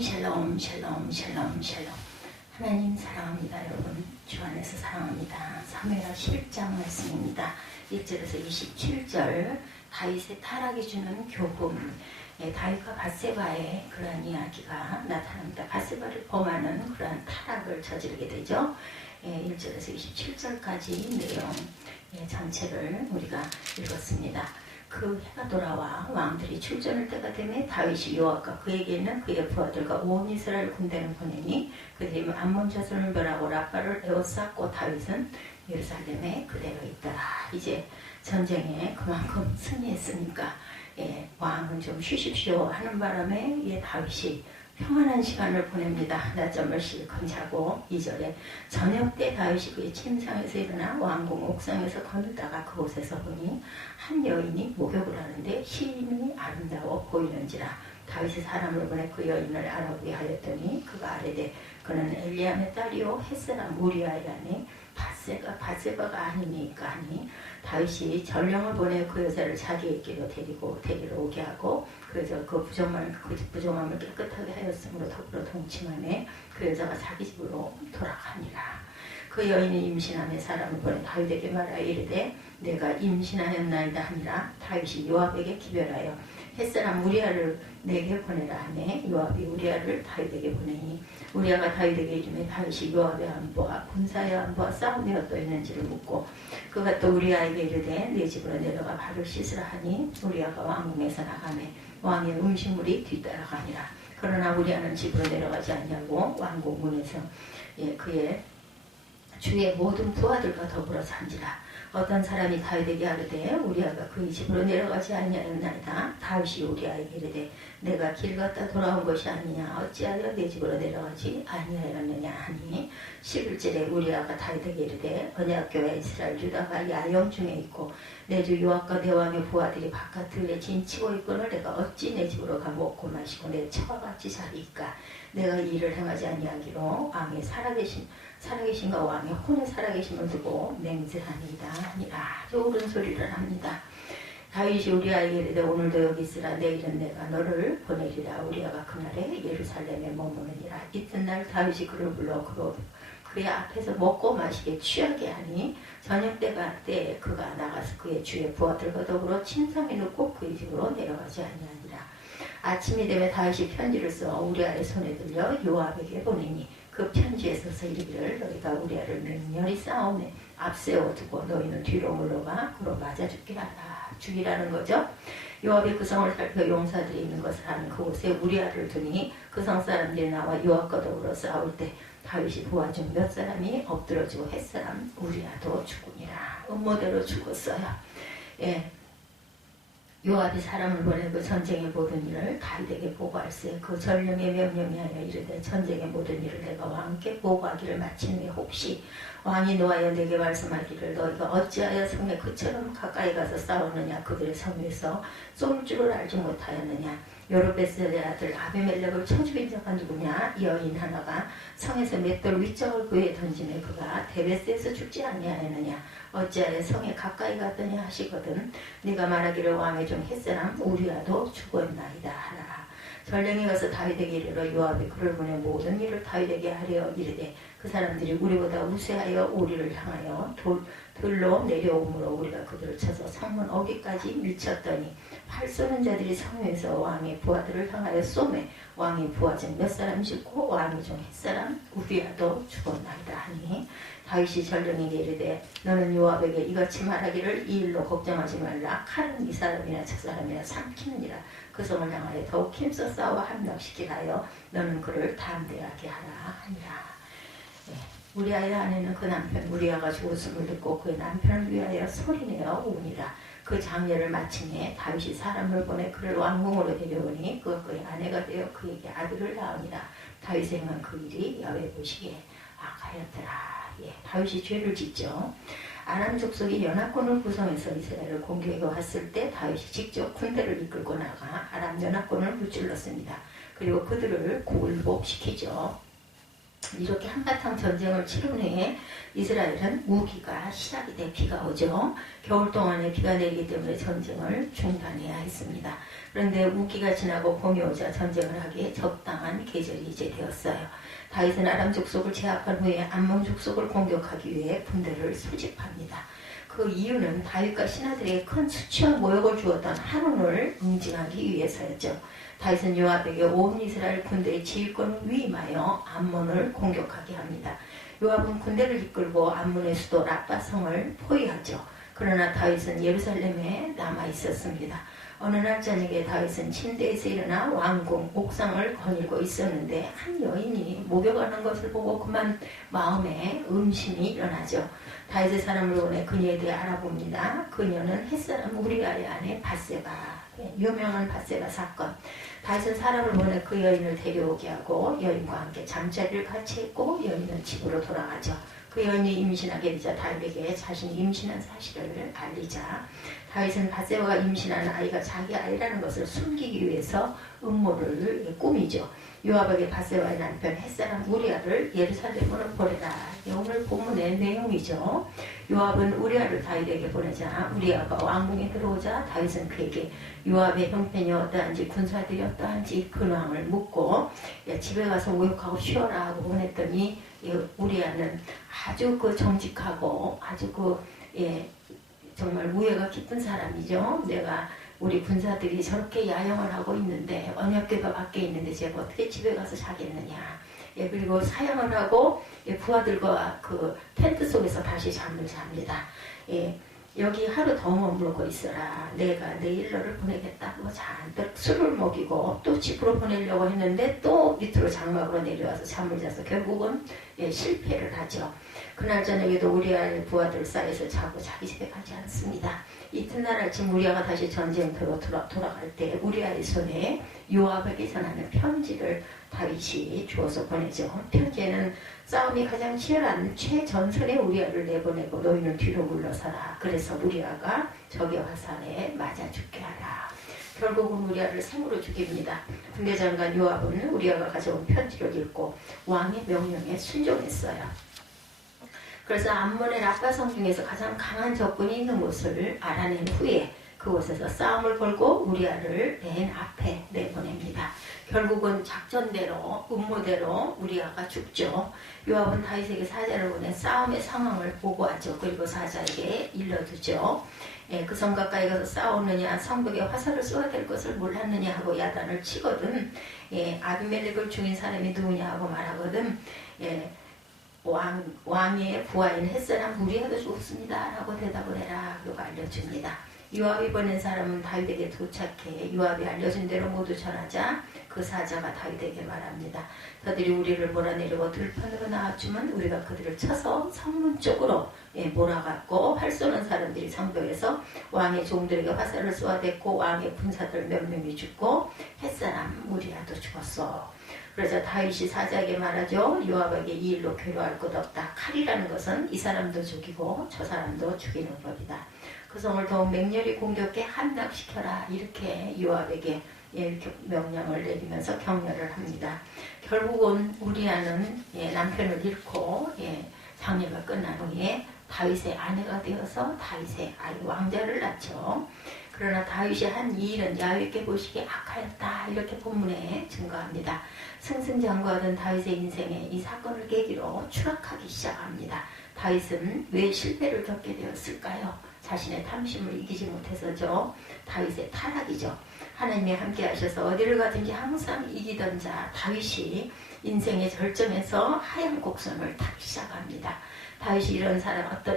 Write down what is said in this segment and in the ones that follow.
샬롬 샬롬 샬롬 샬롬. 하나님 사랑합니다. 여러분 주 안에서 사랑합니다. 사무엘하 11장 말씀입니다. 1절에서 27절 다윗의 타락이 주는 교훈. 다윗과 밧세바의 그러한 이야기가 나타납니다. 밧세바를 범하는 그러한 타락을 저지르게 되죠. 1절에서 27절까지 내용 전체를 우리가 읽었습니다. 그 해가 돌아와 왕들이 출전할 때가 되매 다윗이 요압과 그에게 있는 그의 부하들과 온 이스라엘 군대를 보내니 그들이 암몬 자손을 멸하고 라빠를 에워쌌고 다윗은 예루살렘에 그대로 있더라. 이제 전쟁에 그만큼 승리했으니까 왕은 좀 쉬십시오 하는 바람에 다윗이 평안한 시간을 보냅니다. 낮잠을 실컷 자고 2절에 저녁 때 다윗이 그의 침상에서 일어나 왕궁 옥상에서 거닐다가 그곳에서 보니 한 여인이 목욕을 하는데 심히 아름다워 보이는지라. 다윗이 사람을 보내 그 여인을 알아보게 하였더니 그가 아뢰되 그는 엘리암의 딸이요 햇사람 우리아의 아내 밧세바가 아니니까 하니 다윗이 전령을 보내 그 여자를 자기에게로 데리러 오게 하고 그래서 그 부정함을 깨끗하게 하였으므로 더불어 동침하매 그 여자가 자기 집으로 돌아가니라. 그 여인이 임신함에 사람을 보내 다윗에게 말하여 이르되 내가 임신하였나이다 하니라. 다윗이 요압에게 기별하여 햇사람 우리아를 내게 보내라 하매 요압이 우리아를 다윗에게 보내니 우리아가 다윗에게 이르매 다윗이 요압의 안보와 군사의 안보와 싸움이 어떠했는지를 묻고 그가 또 우리아에게 이르되 내 집으로 내려가 발을 씻으라 하니 우리아가 왕궁에서 나가매 왕의 음식물이 뒤따라가니라. 그러나 우리아는 집으로 내려가지 않냐고 왕궁 문에서 그의 주의 모든 부하들과 더불어 산지라. 어떤 사람이 다윗에게 하르되 우리아가 그의 집으로 내려가지 아니하였나이다. 다윗이 우리아에게 이르되 내가 길 갔다 돌아온 것이 아니냐 어찌하여 내 집으로 내려가지 아니하였느냐 하니 11절에 우리아가 다윗에게 이르되 언약궤와 이스라엘 유다가 야영 중에 있고 내 주 요압과 내 왕의 부하들이 바깥들에 진치고 있거늘 내가 어찌 내 집으로 가 먹고 마시고 내 처와 같이 자리이까. 내가 이 일을 행하지 아니하기로 왕의 살아계신가 왕의 혼에 살아계심을 두고 맹세하니이다 하니라. 옳은 소리를 합니다. 다윗이 우리아에게 이르되 오늘도 여기 있으라 내일은 내가 너를 보내리라. 우리아가 그날에 예루살렘에 머무르니라. 이튿날 다윗이 그를 불러 그의 앞에서 먹고 마시게 취하게 하니 저녁 때에 그가 나가서 그의 주의 부하들과 더불어 침상에 눕고 그의 집으로 내려가지 아니하니라. 아침이 되면 다윗이 편지를 써 우리아의 손에 들려 요압에게 보내니 그 편지에 서서 이르기를 너희가 우리아를 맹렬히 싸움에 앞세워 두고 너희는 뒤로 물러가 그로 맞아 죽이라는 거죠. 요압이 그 성을 살펴 용사들이 있는 것을 아는 그곳에 우리아를 두니 그 성 사람들이 나와 요압과 더불어 싸울 때 다윗이 부하 중 몇 사람이 엎드러지고 햇사람 우리아도 죽으니라. 음모대로 죽었어요. 요압이 사람을 보내 그 전쟁의 모든 일을 다윗에게 보고할세. 그 전령의 명령에 하여 이르되 전쟁의 모든 일을 내가 왕께 보고하기를 마친 후에 혹시 왕이 노하여 내게 말씀하기를 너희가 어찌하여 성에 그처럼 가까이 가서 싸우느냐 그들의 성 위에서 쏠 줄을 알지 못하였느냐. 여룹베셀의 아들 아비멜렉을 쳐 죽인 자가 누구냐. 여인 하나가 성에서 맷돌 윗장을 그에 던지매 그가 데베스에서 죽지 아니하였느냐. 어찌하여 성에 가까이 갔더냐 하시거든 네가 말하기를 왕의 종 햇사람 우리아도 죽었나이다 하라. 전령이 가서 다윗에게 이르러 요압이 그를 보내 모든 일을 다윗에게 하려 이르되 그 사람들이 우리보다 우세하여 우리를 향하여 돌로 내려오므로 우리가 그들을 쳐서 성문 어귀까지 밀쳤더니 활 쏘는 자들이 성 위에서 왕의 부하들을 향하여 쏘매 왕의 부하 중 몇 사람 죽고 왕의 종 햇사람 우리아도 죽었나이다 하니 다윗이 전령에게 이르되 너는 요압에게 이같이 말하기를 이 일로 걱정하지 말라. 칼은 이 사람이나 저 사람이나 삼키느니라. 그 성을 향하여 더욱 힘써 싸워 함락시키라 하여 너는 그를 담대하게 하라 하니라. 우리아의 아내는 그 남편 우리아가 죽었음을 듣고 그의 남편을 위하여 소리내어 우니라. 그 장례를 마치매 다윗이 사람을 보내 그를 왕궁으로 데려오니 그가 그의 아내가 되어 그에게 아들을 낳으니라. 다윗의 행한 그 일이 여호와 보시기에 악하였더라. 다윗이 죄를 짓죠. 아람 족속이 연합군을 구성해서 이스라엘을 공격해 왔을 때 다윗이 직접 군대를 이끌고 나가 아람 연합군을 무찔렀습니다. 그리고 그들을 굴복시키죠. 이렇게 한바탕 전쟁을 치른 후에 이스라엘은 우기가 시작이 돼 비가 오죠. 겨울 동안에 비가 내리기 때문에 전쟁을 중단해야 했습니다. 그런데 우기가 지나고 봄이 오자 전쟁을 하기에 적당한 계절이 이제 되었어요. 다윗은 아람 족속을 제압한 후에 암몬 족속을 공격하기 위해 군대를 소집합니다. 그 이유는 다윗과 신하들에게 큰 수치와 모욕을 주었던 한온을 응징하기 위해서였죠. 다윗은 요압에게 온 이스라엘 군대의 지휘권을 위임하여 암몬을 공격하게 합니다. 요압은 군대를 이끌고 암몬의 수도 라빠성을 포위하죠. 그러나 다윗은 예루살렘에 남아 있었습니다. 어느 날 저녁에 다윗은 침대에서 일어나 왕궁 옥상을 거닐고 있었는데 한 여인이 목욕하는 것을 보고 그만 마음에 음심이 일어나죠. 다윗의 사람을 보내 그녀에 대해 알아봅니다. 그녀는 햇사람 우리아의 아내 밧세바, 유명한 밧세바 사건. 다윗은 사람을 보내 그 여인을 데려오게 하고 여인과 함께 잠자리를 같이 했고 여인은 집으로 돌아가죠. 그 여인이 임신하게 되자 다윗에게 자신이 임신한 사실을 알리자 다윗은 밧세바가 임신한 아이가 자기 아이라는 것을 숨기기 위해서 음모를 꾸미죠. 요압에게 밧세바의 남편 햇사람 우리아를 예루살렘으로 보내라. 오늘 본문의 내용이죠. 요압은 우리아를 다윗에게 보내자 우리아가 왕궁에 들어오자 다윗은 그에게 요압의 형편이 어떠한지 군사들이 어떠한지 근황을 묻고 집에 가서 모욕하고 쉬어라 하고 보냈더니 우리아는 아주 정직하고 아주 정말 우애가 깊은 사람이죠. 내가 우리 군사들이 저렇게 야영을 하고 있는데 언약궤가 밖에 있는데 제가 어떻게 집에 가서 자겠느냐. 그리고 사양을 하고 부하들과 그 텐트 속에서 다시 잠을 잡니다. 여기 하루 더 머물고 있어라. 내가 내일 너를 보내겠다고 잔뜩 술을 먹이고 또 집으로 보내려고 했는데 또 밑으로 장막으로 내려와서 잠을 자서 결국은 실패를 하죠. 그날 저녁에도 우리아의 부하들 사이에서 자고 자기 집에 가지 않습니다. 이튿날 아침 우리아가 다시 전쟁터로 돌아갈 때 우리아의 손에 요압에게 전하는 편지를 다윗이 주어서 보내죠. 편지에는 싸움이 가장 치열한 최전선의 우리아를 내보내고 너희는 뒤로 물러서라. 그래서 우리아가 적의 화살에 맞아 죽게 하라. 결국은 우리아를 생으로 죽입니다. 군대장관 요압은 우리아가 가져온 편지를 읽고 왕의 명령에 순종했어요. 그래서 암몬의 라빠성 중에서 가장 강한 적군이 있는 곳을 알아낸 후에 그곳에서 싸움을 걸고 우리아를 맨 앞에 내보냅니다. 결국은 작전대로 음모대로 우리아가 죽죠. 요압은 다윗에게 사자를 보내 싸움의 상황을 보고하죠. 그리고 사자에게 일러두죠. 그 성 가까이 가서 싸우느냐 성벽에 화살을 쏘아야 될 것을 몰랐느냐 하고 야단을 치거든 아비멜렉을 죽인 사람이 누구냐 하고 말하거든 왕의 부하인 햇사람 우리아도 죽었습니다 라고 대답을 해라. 그리고 알려줍니다. 요압이 보낸 사람은 다윗에게 도착해 요압이 알려준 대로 모두 전하자 그 사자가 다윗에게 말합니다. 그들이 우리를 몰아내려고 들판으로 나와주면 우리가 그들을 쳐서 성문 쪽으로 몰아갔고 활 쏘는 사람들이 성벽에서 왕의 종들에게 화살을 쏘아댔고 왕의 군사들 몇 명이 죽고 햇사람 우리아도 죽었어. 그래서 다윗이 사자에게 말하죠. 요압에게 이 일로 괴로워할 것 없다. 칼이라는 것은 이 사람도 죽이고 저 사람도 죽이는 법이다. 그 성을 더욱 맹렬히 공격해 함락시켜라. 이렇게 요압에게 이렇게 명령을 내리면서 격려를 합니다. 결국은 우리아는 남편을 잃고 장례가 끝난 후에 다윗의 아내가 되어서 다윗의 아이 왕자를 낳죠. 그러나 다윗이 한 이 일은 야훼께 보시기에 악하였다. 이렇게 본문에 증거합니다. 승승장구하던 다윗의 인생에 이 사건을 계기로 추락하기 시작합니다. 다윗은 왜 실패를 겪게 되었을까요? 자신의 탐심을 이기지 못해서죠. 다윗의 타락이죠. 하나님이 함께 하셔서 어디를 가든지 항상 이기던 자 다윗이 인생의 절정에서 하얀 곡선을 타기 시작합니다. 다윗이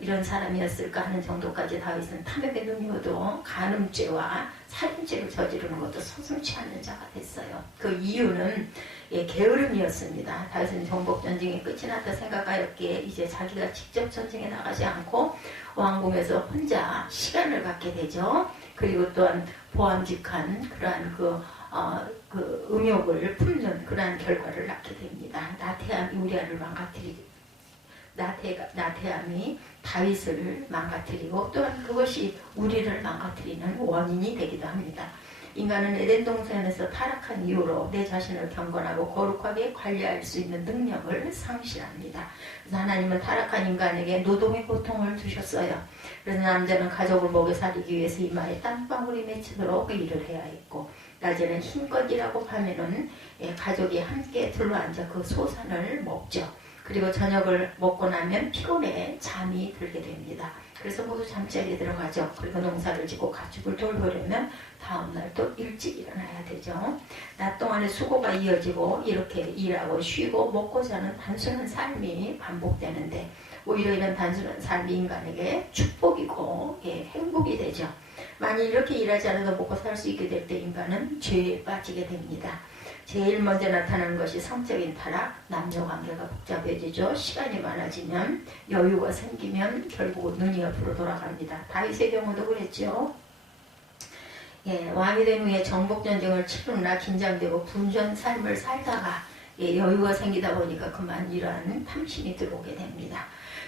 이런 사람이었을까 하는 정도까지 다윗은 탐욕의 눈이어도 간음죄와 살인죄를 저지르는 것도 서슴지 않는 자가 됐어요. 그 이유는 게으름이었습니다. 다윗은 정복전쟁이 끝이 났다 생각하였기에 이제 자기가 직접 전쟁에 나가지 않고 왕궁에서 혼자 시간을 갖게 되죠. 그리고 또한 보암직한 그러한 그 음욕을 품는 그러한 결과를 낳게 됩니다. 나태함이 우리아를 나태함이 다윗을 망가뜨리고 또한 그것이 우리를 망가뜨리는 원인이 되기도 합니다. 인간은 에덴 동산에서 타락한 이후로 내 자신을 경건하고 거룩하게 관리할 수 있는 능력을 상실합니다. 그래서 하나님은 타락한 인간에게 노동의 고통을 주셨어요. 그래서 남자는 가족을 먹여 살리기 위해서 이마에 땀방울이 맺히도록 일을 해야 했고, 낮에는 힘껏 일하고 밤에는 가족이 함께 둘러앉아 그 소산을 먹죠. 그리고 저녁을 먹고 나면 피곤해 잠이 들게 됩니다. 그래서 모두 잠자리에 들어가죠. 그리고 농사를 짓고 가축을 돌보려면 다음날 또 일찍 일어나야 되죠. 낮 동안의 수고가 이어지고 이렇게 일하고 쉬고 먹고 자는 단순한 삶이 반복되는데, 오히려 이런 단순한 삶이 인간에게 축복이고 행복이 되죠. 만일 이렇게 일하지 않아도 먹고 살 수 있게 될 때 인간은 죄에 빠지게 됩니다. 제일 먼저 나타나는 것이 성적인 타락, 남녀관계가 복잡해지죠. 시간이 많아지면, 여유가 생기면 결국 눈이 옆으로 돌아갑니다. 다윗의 경우도 그랬죠. 왕이 된 후에 정복전쟁을 치르느라 긴장되고 분주한 삶을 살다가 여유가 생기다 보니까 그만 이러한 탐심이 들어오게 됩니다.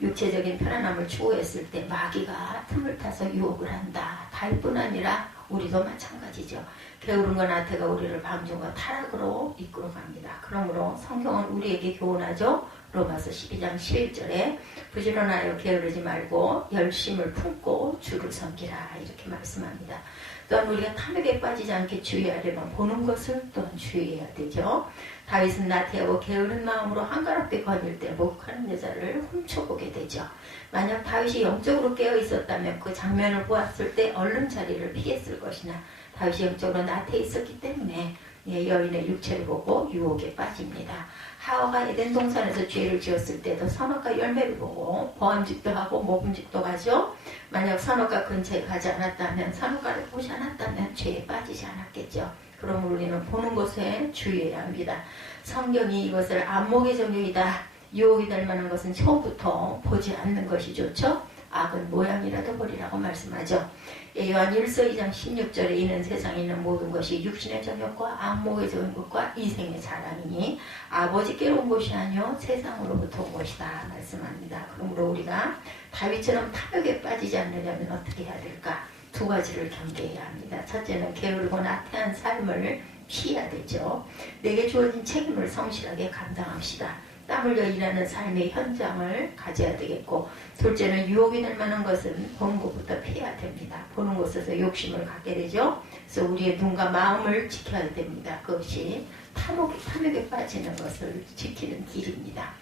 육체적인 편안함을 추구했을 때 마귀가 틈을 타서 유혹을 한다. 다윗뿐 아니라 우리도 마찬가지죠. 게으른 건 아태가 우리를 방종과 타락으로 이끌어갑니다. 그러므로 성경은 우리에게 교훈하죠. 로마서 12장 11절에 부지런하여 게으르지 말고 열심을 품고 주를 섬기라, 이렇게 말씀합니다. 또한 우리가 탐욕에 빠지지 않게 주의하려면 보는 것을 또한 주의해야 되죠. 다윗은 나태하고 게으른 마음으로 한가롭게 거닐 때 목욕하는 여자를 훔쳐보게 되죠. 만약 다윗이 영적으로 깨어 있었다면 그 장면을 보았을 때 얼른 자리를 피했을 것이나, 다윗이 영적으로 나태해 있었기 때문에 여인의 육체를 보고 유혹에 빠집니다. 하와가 에덴 동산에서 죄를 지었을 때도 선악과 열매를 보고 보암직도 하고 모금직도 가죠. 만약 선악과 근처에 가지 않았다면, 선악과를 보지 않았다면 죄에 빠지지 않았겠죠. 그럼 우리는 보는 것에 주의해야 합니다. 성경이 이것을 안목의 정욕이다, 유혹이 될 만한 것은 처음부터 보지 않는 것이 좋죠. 악은 모양이라도 버리라고 말씀하죠. 요한 1서 2장 16절에 이는 세상에 있는 모든 것이 육신의 정욕과 안목의 정욕과 이생의 자랑이니 아버지께로 온 것이 아니요 세상으로부터 온 것이다 말씀합니다. 그러므로 우리가 다윗처럼 탐욕에 빠지지 않으려면 어떻게 해야 될까? 두 가지를 경계해야 합니다. 첫째는 게으르고 나태한 삶을 피해야 되죠. 내게 주어진 책임을 성실하게 감당합시다. 땀 흘려 일하는 삶의 현장을 가져야 되겠고, 둘째는 유혹이 될 만한 것은 보는 것부터 피해야 됩니다. 보는 것에서 욕심을 갖게 되죠. 그래서 우리의 눈과 마음을 지켜야 됩니다. 그것이 탐욕에 빠지는 것을 지키는 길입니다.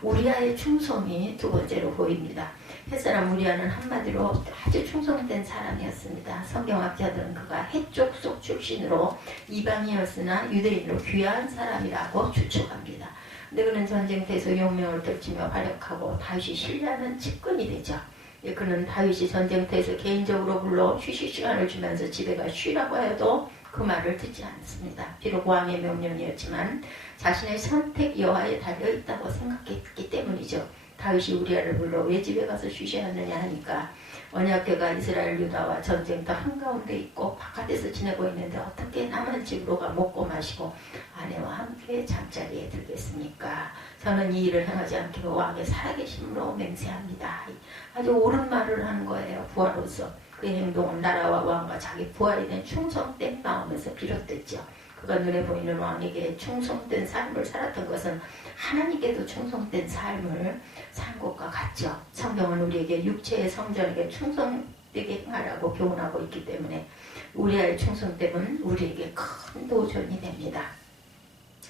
우리아의 충성이 두 번째로 보입니다. 햇사람 우리아는 한마디로 아주 충성된 사람이었습니다. 성경학자들은 그가 해쪽 속 출신으로 이방이었으나 유대인으로 귀한 사람이라고 추측합니다. 근데 그는 전쟁터에서 용명을 떨치며 활약하고 다윗이 신뢰하는 측근이 되죠. 그는 다윗이 전쟁터에서 개인적으로 불러 휴식 시간을 주면서 집에 가 쉬라고 해도 그 말을 듣지 않습니다. 비록 왕의 명령이었지만 자신의 선택 여하에 달려있다고 생각했기 때문이죠. 다윗이 우리아를 불러 왜 집에 가서 쉬셔야 하느냐 하니까, 언약궤가 이스라엘 유다와 전쟁터 한가운데 있고 바깥에서 지내고 있는데 어떻게 남한 집으로 가 먹고 마시고 아내와 함께 잠자리에 들겠습니까? 저는 이 일을 행하지 않기로 왕의 살아계심으로 맹세합니다. 아주 옳은 말을 하는 거예요. 부하로서. 그 행동은 나라와 왕과 자기 부하에 대한 충성된 마음에서 비롯됐죠. 그가 눈에 보이는 왕에게 충성된 삶을 살았던 것은 하나님께도 충성된 삶을 산 것과 같죠. 성경은 우리에게 육체의 성전에게 충성되게 행하라고 교훈하고 있기 때문에 우리의 충성됨은 우리에게 큰 도전이 됩니다.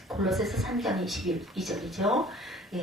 골로새서 3장 22절이죠.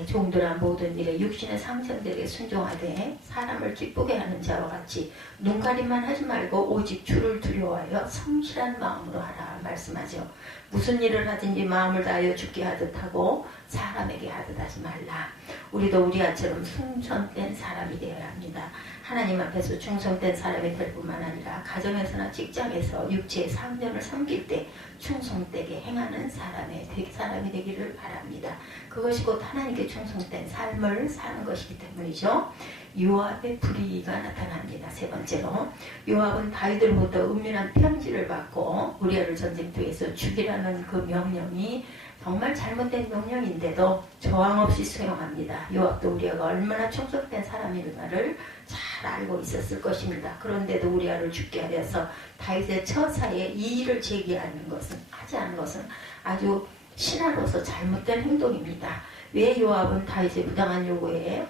종들아 모든 일에 육신의 상전들에게 순종하되 사람을 기쁘게 하는 자와 같이 눈가림만 하지 말고 오직 주를 두려워하여 성실한 마음으로 하라 말씀하죠. 무슨 일을 하든지 마음을 다하여 주께 하듯 하고 사람에게 하듯 하지 말라. 우리도 우리아처럼 충성된 사람이 되어야 합니다. 하나님 앞에서 충성된 사람이 될 뿐만 아니라 가정에서나 직장에서 육체의 상전을 섬길 때 충성되게 행하는 사람이 되기를 바랍니다. 그것이 곧 하나님께 충성된 삶을 사는 것이기 때문이죠. 요압의 불의가 나타납니다. 세 번째로 요압은 다윗으로부터 은밀한 편지를 받고 우리아를 전쟁터에서 죽이라는 그 명령이 정말 잘못된 명령인데도 저항 없이 수용합니다. 요압도 우리아가 얼마나 충성된 사람인가를 잘 알고 있었을 것입니다. 그런데도 우리아를 죽게 하여서 다윗의 처사에 이의를 제기하는 것은 하지 않은 것은 아주 신하로서 잘못된 행동입니다. 왜 요압은 다윗의 부당한 요구에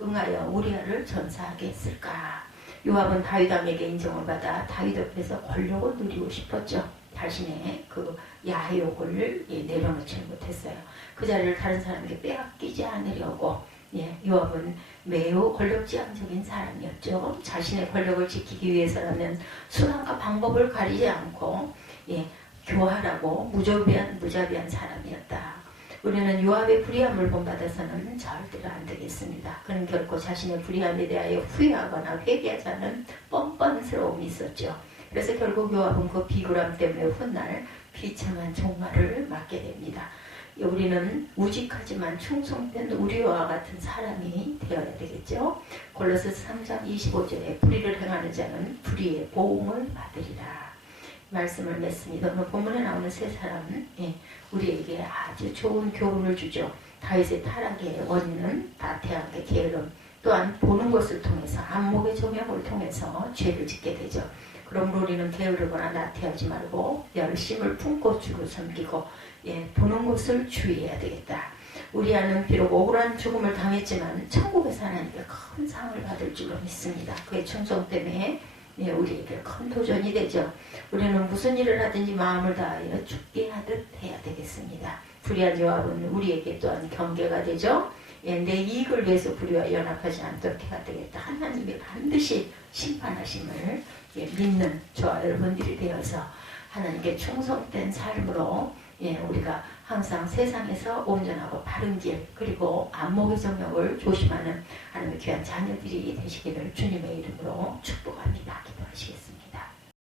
응하여 우리아를 전사하게 했을까? 요압은 다윗 왕에게 인정을 받아 다윗 앞에서 권력을 누리고 싶었죠. 자신의 그 야욕을 내려놓지 못했어요. 그 자리를 다른 사람에게 빼앗기지 않으려고 요압은 매우 권력지향적인 사람이었죠. 자신의 권력을 지키기 위해서라면 수단과 방법을 가리지 않고 교활하고 무자비한 사람이었다. 우리는 요압의 불의함을 본받아서는 절대로 안 되겠습니다. 그는 결코 자신의 불의함에 대하여 후회하거나 회개하지 않은 뻔뻔스러움이 있었죠. 그래서 결국 요압은 그 비굴함 때문에 훗날 비참한 종말을 맞게 됩니다. 우리는 우직하지만 충성된 우리와 같은 사람이 되어야 되겠죠. 골로새서 3장 25절에 불의를 행하는 자는 불의의 보응을 받으리라. 말씀을 맺습니다. 오늘 본문에 나오는 세 사람은 우리에게 아주 좋은 교훈을 주죠. 다윗의 타락의 원인은 나태함의 게으름, 또한 보는 것을 통해서 안목의 조명을 통해서 죄를 짓게 되죠. 그러므로 우리는 게으르거나 나태하지 말고 열심을 품고 주를 섬기고 보는 것을 주의해야 되겠다. 우리아는 비록 억울한 죽음을 당했지만 천국에서 하나님께 큰 상을 받을 줄로 믿습니다. 그의 충성 때문에 우리에게 큰 도전이 되죠. 우리는 무슨 일을 하든지 마음을 다하여 죽게 하듯 해야 되겠습니다. 불의한 요압은 우리에게 또한 경계가 되죠. 내 이익을 위해서 불의와 연합하지 않도록 해야 되겠다. 하나님이 반드시 심판하심을 믿는 저와 여러분들이 되어서 하나님께 충성된 삶으로 우리가 항상 세상에서 온전하고 바른 길, 그리고 안목의 정욕을 조심하는 하나님의 귀한 자녀들이 되시기를 주님의 이름으로 축복합니다. 기도하시겠습니다.